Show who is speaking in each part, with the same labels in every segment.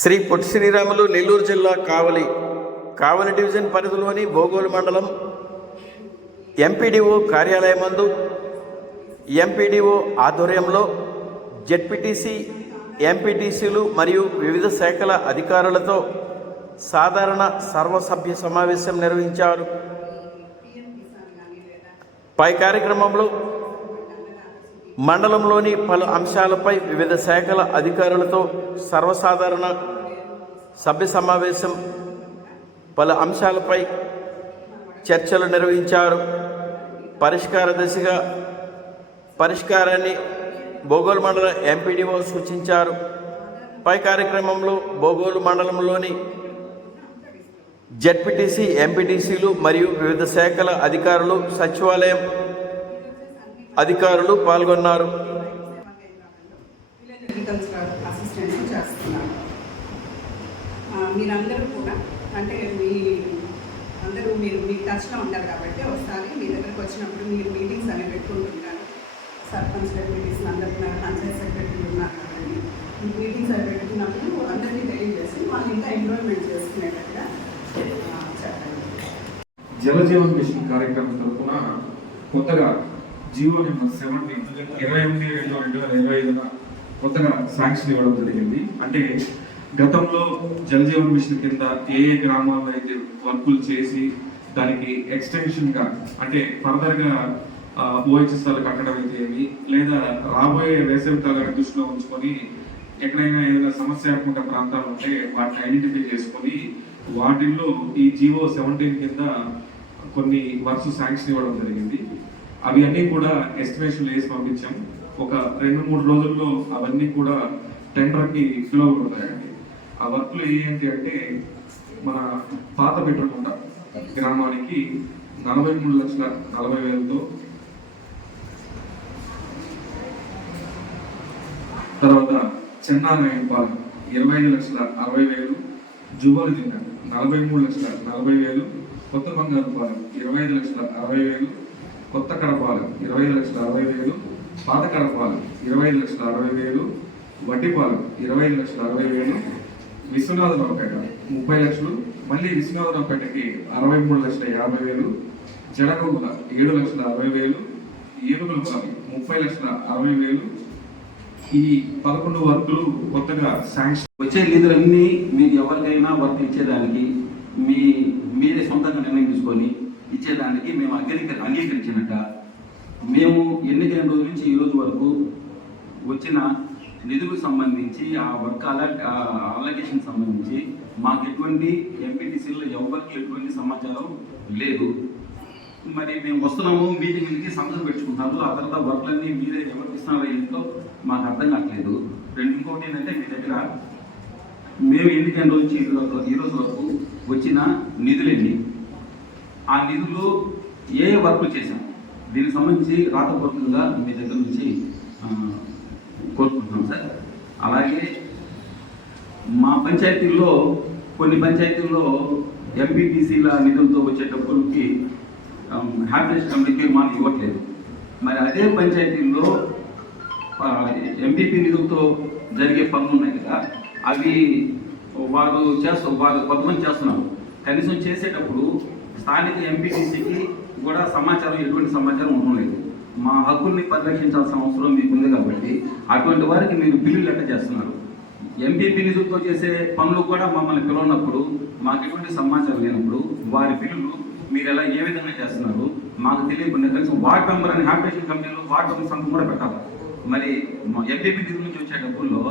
Speaker 1: శ్రీ పొట్టి శ్రీరాములు నెల్లూరు జిల్లా కావలి కావలి డివిజన్ పరిధిలోని భోగోలు మండలం ఎంపీడీఓ కార్యాలయమందు ఎంపీడీఓ ఆధ్వర్యంలో జెడ్పీటీసీ ఎంపీటీసీలు మరియు వివిధ శాఖల అధికారులతో సాధారణ సర్వసభ్య సమావేశం నిర్వహించారు. పై కార్యక్రమంలో మండలంలోని పలు అంశాలపై వివిధ శాఖల అధికారులతో సర్వసాధారణ సభ్య సమావేశం పలు అంశాలపై చర్చలు నిర్వహించారు. పరిష్కార దిశగా పరిష్కారాన్ని బోగోలు మండల ఎంపీడీఓ సూచించారు. పై కార్యక్రమంలో బోగోలు మండలంలోని జెడ్పీటీసీ ఎంపీటీసీలు మరియు వివిధ శాఖల అధికారులు సచివాలయం అధికారులు పాల్గొన్నారు.
Speaker 2: మీరందరూ కూడా అంటే మీ అందరూ మీరు మీ టచ్లో ఉంటారు కాబట్టి ఒకసారి మీ దగ్గరకు వచ్చినప్పుడు మీరు మీటింగ్స్ అనేవి పెట్టుకుంటుంటారు. సర్పంచ్ డెప్యూటీస్ అందరూ ఉన్నారు పంచాయత్ సెక్రటరీ ఉన్నారు కాబట్టి మీటింగ్స్ అవి పెట్టుకున్నప్పుడు అందరికీ తెలియజేసి వాళ్ళు ఇంకా ఎంప్లాయ్మెంట్ చేసుకునేటట్టుగా ఆ, చెప్పండి.
Speaker 3: జలజీవన్ మిషన్ కార్యక్రమం తరఫున కొత్తగా జియో నెంబర్ సెవెంటీన్ ఇరవై ఎనిమిది రెండు రెండు వేల ఇరవై ఐదున కొత్తగా శాంక్షన్ ఇవ్వడం జరిగింది. అంటే గతంలో జలజీవన్ మిషన్ కింద ఏ ఏ గ్రామాల్లో అయితే వర్కులు చేసి దానికి ఎక్స్టెన్షన్గా అంటే ఫర్దర్గా గా కట్టడం అయితే ఏమి లేదా రాబోయే వేసవి కాలాన్ని దృష్టిలో ఉంచుకొని ఎక్కడైనా ఏదైనా సమస్యాత్మక ప్రాంతాలు ఉంటే వాటిని ఐడెంటిఫై చేసుకొని వాటిల్లో ఈ జివో సెవెంటీన్ కింద కొన్ని వర్క్స్ శాంక్షన్ ఇవ్వడం జరిగింది. అవి అన్నీ కూడా ఎస్టిమేషన్ వేసి పంపించాం. ఒక రెండు మూడు రోజుల్లో అవన్నీ కూడా టెండర్కి ఫిల్ అవుతాయండి ఆ వర్క్లు ఏంటి అంటే మన పాత పెట్టకుండా గ్రామానికి నలభై మూడు లక్షల నలభై వేలతో తర్వాత చెన్నారాయణ పాలెం ఇరవై ఐదు లక్షల అరవై వేలు జువాలు జిల్లా నలభై మూడు లక్షల నలభై వేలు కొత్త బంగారు పాలెం ఇరవై ఐదు లక్షల అరవై వేలు కొత్త కడపాలు ఇరవై ఐదు లక్షల అరవై వేలు. పాత కడపాలు ఇరవై ఐదు లక్షల అరవై వేలు. వడ్డీపాలు ఇరవై ఐదు లక్షల అరవై వేలు. విశ్వనాథరావుపేట ముప్పై లక్షలు. మళ్ళీ విశ్వనాథరావుపేటకి అరవై మూడు లక్షల యాభై వేలు. జడగొంగుల ఏడు లక్షల అరవై వేలు. ఏనుగుల పాలి ముప్పై లక్షల అరవై వేలు. ఈ పదకొండు వర్కులు కొత్తగా శాంక్షన్
Speaker 4: వచ్చే నిధులన్నీ మీకు ఎవరికైనా వర్క్ ఇచ్చేదానికి మీ మీరే సొంతంగా నిర్ణయం తీసుకొని ఇచ్చేదానికి మేము అంగీకరి అంగీకరించినట్ట. మేము ఎన్నికైన రోజుల నుంచి ఈ రోజు వరకు వచ్చిన నిధులకు సంబంధించి ఆ వర్క్ అలర్ట్ అలొకేషన్ సంబంధించి మాకు ఎటువంటి ఎంపీటీసీలో ఎవరికి ఎటువంటి సమాచారం లేదు. మరి మేము వస్తున్నాము మీటింగ్కి సంతకం పెట్టుకుంటాము ఆ తర్వాత వర్క్లన్నీ మీరే ఎవరికి ఇస్తున్నారో ఏంటో మాకు అర్థం కావట్లేదు. రెండు ఇంకోటి ఏంటంటే మీ దగ్గర మేము ఎన్నికైన రోజు నుంచి ఈ రోజు- వరకు వచ్చిన నిధులెన్ని ఆ నిధులు ఏ వర్క్ చేశాం? దీనికి సంబంధించి రాతపూర్వకంగా మీ దగ్గర నుంచి కోరుకుంటున్నాం సార్. అలాగే మా పంచాయతీల్లో కొన్ని పంచాయతీల్లో ఎంపీటీసీల నిధులతో వచ్చే డబ్బులకి హ్యాపీనెస్ కమిటీకి మాకు ఇవ్వట్లేదు. మరి అదే పంచాయతీల్లో ఎంపీపీ నిధులతో జరిగే పనులు ఉన్నాయి కదా అవి వారు చేస్తారు వారు కొంతమంది చేస్తున్నారు. కనీసం చేసేటప్పుడు స్థానిక ఎంపీటీసీకి కూడా సమాచారం ఎటువంటి సమాచారం ఉండలేదు మా హక్కుల్ని పరిరక్షించాల్సిన అవసరం మీకు ఉంది కాబట్టి అటువంటి వారికి మీరు బిల్లు లెక్క చేస్తున్నారు. ఎంపీపీ చేసే పనులు కూడా మమ్మల్ని పిలవనప్పుడు మాకు ఎటువంటి సమాచారం లేనప్పుడు వారి బిల్లులు మీరు ఎలా ఏ విధంగా చేస్తున్నారు మాకు తెలియకుండా కనీసం వార్డ్ మెంబర్ అని హ్యాబిటేషన్ కంపెనీలో వార్డ్ మెంబర్ సంఘం కూడా పెట్టాలి. మరి మా ఎంపీపీ నిధుల నుంచి వచ్చే డబ్బుల్లో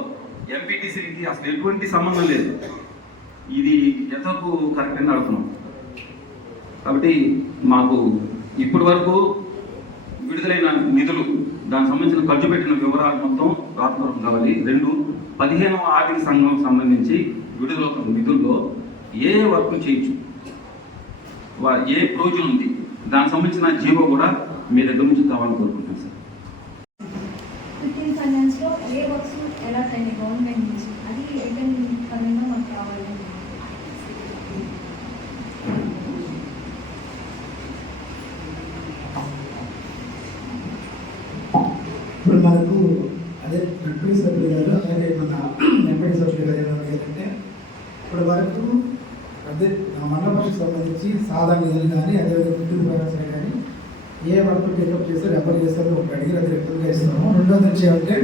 Speaker 4: ఎంపీటీసీకి అసలు ఎటువంటి సంబంధం లేదు. ఇది ఎంతకు కరెక్ట్ అని అడుగుతున్నాం. కాబట్టి మాకు ఇప్పటి వరకు విడుదలైన నిధులు దానికి సంబంధించిన ఖర్చు పెట్టిన వివరాలు మొత్తం రాతపూర్వకం కావాలి. రెండు పదిహేనవ ఆర్థిక సంఘం సంబంధించి విడుదల నిధుల్లో ఏ వర్క్ చేయొచ్చు? ఏ ప్రయోజనం ఉంది? దానికి సంబంధించిన జీవో కూడా మీ దగ్గర నుంచి కావాలని కోరుకుంటున్నాను సార్.
Speaker 5: ఫిఫ్టీన్ ఫైనాన్స్లో ఏ వర్క్స్ ఎలా గవర్నమెంట్ నుంచి అది రిటర్న్ పరంగా మాకు కావాలి
Speaker 6: ఇప్పుడు మనకు అదే ఎంపీ సభ్యులు గారు అలాగే మన ఎంపీ సభ్యులు గారు ఏంటంటే ఇప్పటి వరకు అదే మన పరిషత్ సంబంధించి సాధారణ నిధులు కానీ అదేవిధంగా ఫిఫ్టీన్ పర్సెంట్ కానీ ఏ వర్క్ టేకప్ చేస్తారు ఎవరు చేస్తారు ఒక అడిగి అది రెగ్యులర్గా ఇస్తాము. రెండోది వచ్చి అంటే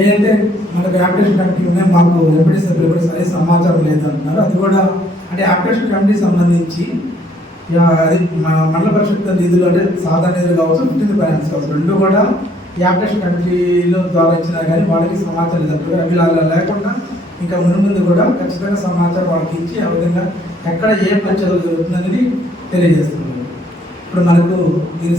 Speaker 6: ఏదైతే మనకు అప్డేషన్ కమిటీ ఉన్నాయో మాకు ఎంపీ సభ్యులు అదే సమాచారం లేదంటున్నారు. అది కూడా అంటే అప్డేషన్ కమిటీ సంబంధించి మండల పరిషత్ నిధులు అంటే సాధారణ నిధులు కావచ్చు ఫిఫ్టీన్ ఫైనాన్స్ కావచ్చు. రెండు కూడా యాప్టేషన్ కంట్రీలో కమిటీలో ద్వారా ఇచ్చినా కానీ వాళ్ళకి సమాచారం ఇద్దరు అవి అలా లేకుండా ఇంకా ముందు ముందు కూడా ఖచ్చితంగా సమాచారం వాళ్ళకి ఇచ్చి ఆ విధంగా ఎక్కడ ఏ పని జరుగుతుంది అనేది తెలియజేస్తున్నారు ఇప్పుడు మనకు దీని